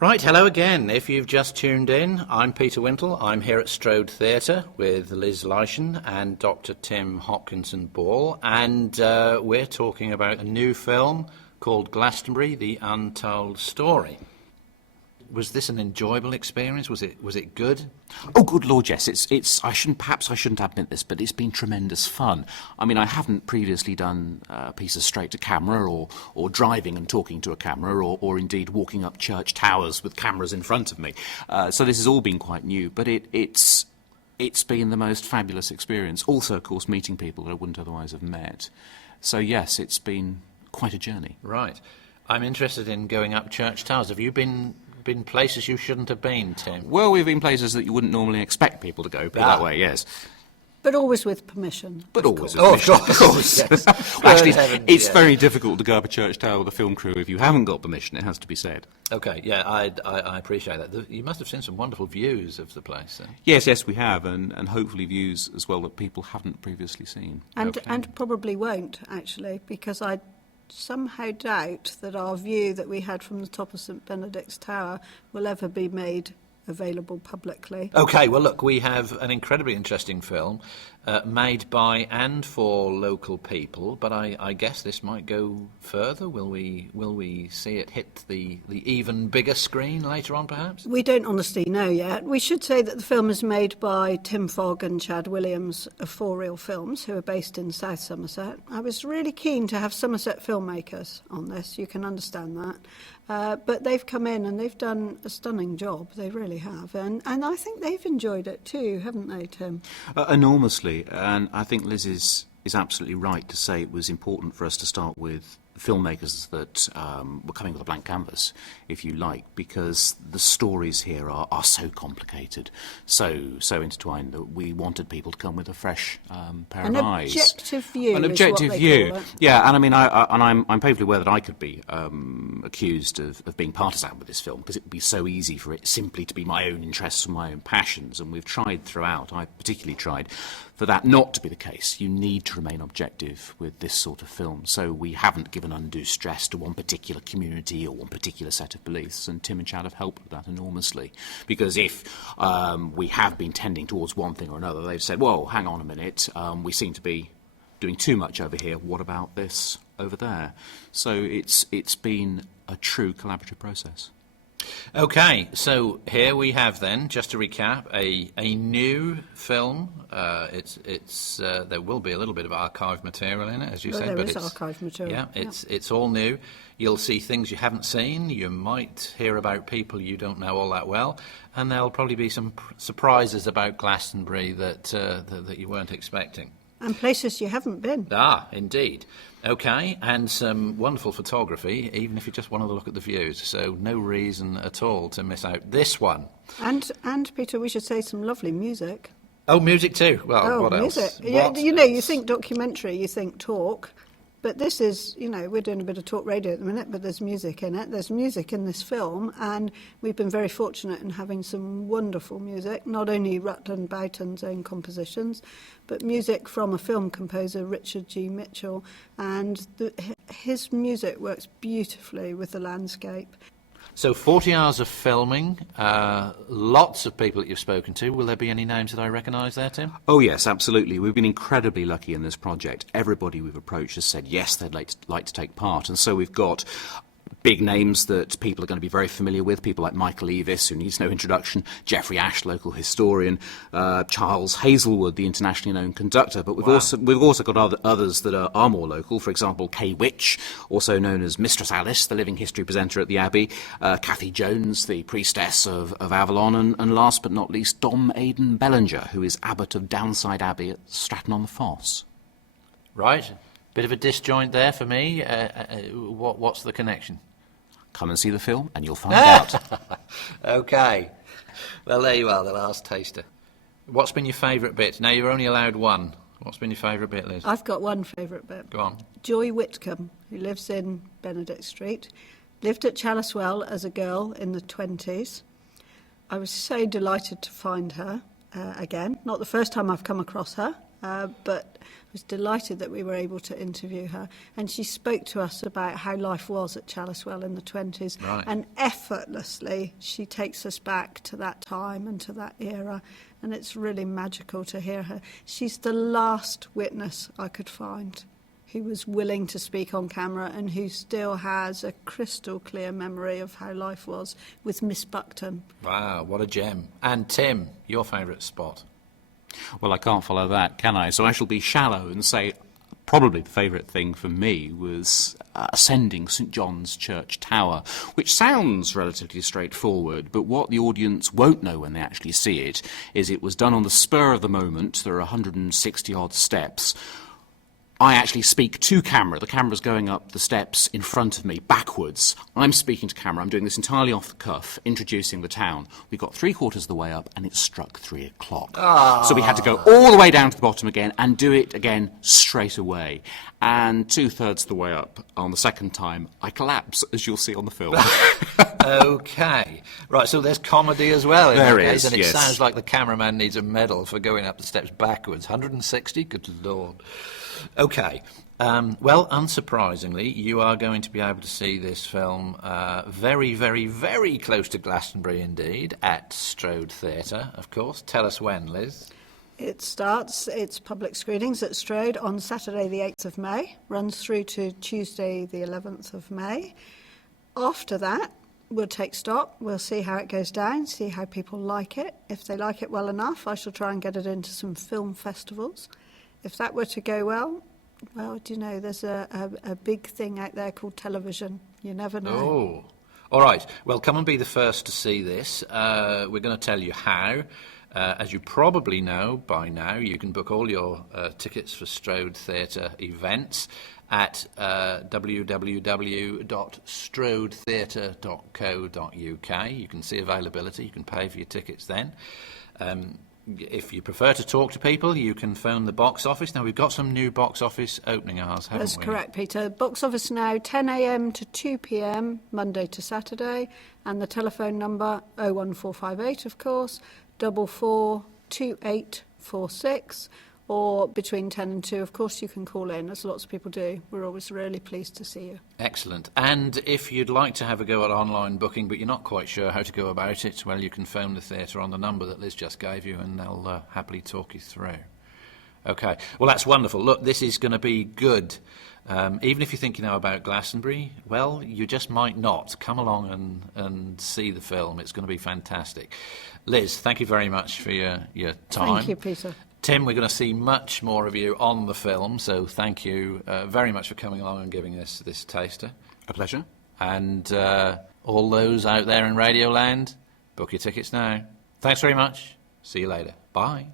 Right, hello again. If you've just tuned in, I'm Peter Wintle. I'm here at Strode Theatre with Liz Leyshon and Dr. Tim Hopkinson Ball, and we're talking about a new film called Glastonbury, The Untold Story. Was this an enjoyable experience? Was it good? Oh, good Lord, yes. It's. I shouldn't admit this, but it's been tremendous fun. I mean, I haven't previously done pieces straight to camera, or driving and talking to a camera, or indeed walking up church towers with cameras in front of me. So this has all been quite new, but it's been the most fabulous experience. Also, of course, meeting people that I wouldn't otherwise have met. So yes, it's been quite a journey. Right. I'm interested in going up church towers. Have you been places you shouldn't have been, Tim? Well, we've been places that you wouldn't normally expect people to go, put it that way, yes. But always with permission. But always with permission, of course. Yes. Well, actually, it's very difficult to go up a church tower with a film crew if you haven't got permission, it has to be said. OK, yeah, I appreciate that. You must have seen some wonderful views of the place. Then. Yes, we have, and hopefully views as well that people haven't previously seen. And probably won't, actually, because I somehow doubt that our view that we had from the top of St Benedict's Tower will ever be made available publicly. OK, well, look, we have an incredibly interesting film made by and for local people, but I guess this might go further. Will we see it hit the even bigger screen later on, perhaps? We don't honestly know yet. We should say that the film is made by Tim Fogg and Chad Williams of For Real Films, who are based in South Somerset. I was really keen to have Somerset filmmakers on this, you can understand that. But they've come in and they've done a stunning job, they really have. And I think they've enjoyed it too, haven't they, Tim? Enormously, and I think Liz is absolutely right to say it was important for us to start with filmmakers that were coming with a blank canvas, if you like, because the stories here are so complicated, so intertwined, that we wanted people to come with a fresh pair of eyes. An objective view. An objective view. Yeah, and I mean, I'm painfully aware that I could be accused of being partisan with this film, because it would be so easy for it simply to be my own interests and my own passions, and we've tried throughout, I particularly tried, for that not to be the case. You need to remain objective with this sort of film, so we haven't given undue stress to one particular community or one particular set of beliefs, and Tim and Chad have helped with that enormously, because if we have been tending towards one thing or another, they've said, well, hang on a minute, we seem to be doing too much over here, what about this over there? So it's been a true collaborative process. OK, so here we have then, just to recap, a new film. There will be a little bit of archive material in it, as you said. There is archive material. Yeah, it's all new. You'll see things you haven't seen. You might hear about people you don't know all that well, and there'll probably be some surprises about Glastonbury that you weren't expecting. And places you haven't been. Ah, indeed. OK, and some wonderful photography, even if you just want to look at the views. So no reason at all to miss out this one. And Peter, we should say some lovely music. Oh, music too. Well, what music. else? Yeah, you know, you think documentary, you think talk. But this is, you know, we're doing a bit of talk radio at the minute, but there's music in it. There's music in this film, and we've been very fortunate in having some wonderful music, not only Rutland Boughton's own compositions, but music from a film composer, Richard G. Mitchell, and his music works beautifully with the landscape. So 40 hours of filming, lots of people that you've spoken to. Will there be any names that I recognise there, Tim? Oh yes, absolutely. We've been incredibly lucky in this project. Everybody we've approached has said yes, they'd like to take part, and so we've got big names that people are going to be very familiar with, people like Michael Eavis, who needs no introduction, Geoffrey Ash, local historian, Charles Hazelwood, the internationally known conductor, but we've also got others that are more local. For example, Kay Witch, also known as Mistress Alice, the living history presenter at the Abbey, Cathy Jones, the priestess of Avalon, and last but not least, Dom Aidan Bellinger, who is abbot of Downside Abbey at Stratton-on-the-Foss. Right. Bit of a disjoint there for me. What's the connection? Come and see the film and you'll find out. OK. Well, there you are, the last taster. What's been your favourite bit? Now, you're only allowed one. What's been your favourite bit, Liz? I've got one favourite bit. Go on. Joy Whitcomb, who lives in Benedict Street, lived at Chalicewell as a girl in the 20s. I was so delighted to find her again. Not the first time I've come across her, but I was delighted that we were able to interview her. And she spoke to us about how life was at Chalicewell in the 20s. Right. And effortlessly, she takes us back to that time and to that era. And it's really magical to hear her. She's the last witness I could find who was willing to speak on camera and who still has a crystal clear memory of how life was with Miss Buckton. Wow, what a gem. And Tim, your favourite spot? Well, I can't follow that, can I? So I shall be shallow and say probably the favourite thing for me was ascending St John's Church Tower, which sounds relatively straightforward, but what the audience won't know when they actually see it is it was done on the spur of the moment. There are 160-odd steps. I actually speak to camera. The camera's going up the steps in front of me, backwards. I'm speaking to camera. I'm doing this entirely off the cuff, introducing the town. We got 3/4 of the way up, and it struck 3 o'clock. So we had to go all the way down to the bottom again and do it again straight away. And 2/3 of the way up on the second time, I collapse, as you'll see on the film. Okay. Right, so there's comedy as well in There that case, is, and it yes. sounds like the cameraman needs a medal for going up the steps backwards. 160? Good Lord. Okay. Well, unsurprisingly, you are going to be able to see this film very, very, very close to Glastonbury indeed, at Strode Theatre, of course. Tell us when, Liz. It starts its public screenings at Strode on Saturday the 8th of May, runs through to Tuesday the 11th of May. After that, we'll take stock, we'll see how it goes down, see how people like it. If they like it well enough, I shall try and get it into some film festivals. If that were to go well, do you know, there's a big thing out there called television. You never know. Oh. All right. Well, come and be the first to see this. We're going to tell you how. As you probably know by now, you can book all your tickets for Strode Theatre events at www.strodetheatre.co.uk. You can see availability. You can pay for your tickets then. If you prefer to talk to people, you can phone the box office. Now, we've got some new box office opening hours, haven't we? That's correct, Peter. Box office now, 10 a.m. to 2 p.m, Monday to Saturday. And the telephone number, 01458, of course, 442846. Or between 10 and 2, of course, you can call in, as lots of people do. We're always really pleased to see you. Excellent. And if you'd like to have a go at online booking, but you're not quite sure how to go about it, well, you can phone the theatre on the number that Liz just gave you, and they'll happily talk you through. Okay. Well, that's wonderful. Look, this is going to be good. Even if you think you know about Glastonbury, well, you just might not. Come along and see the film. It's going to be fantastic. Liz, thank you very much for your time. Thank you, Peter. Tim, we're going to see much more of you on the film, so thank you very much for coming along and giving us this taster. A pleasure. And all those out there in Radio Land, book your tickets now. Thanks very much. See you later. Bye.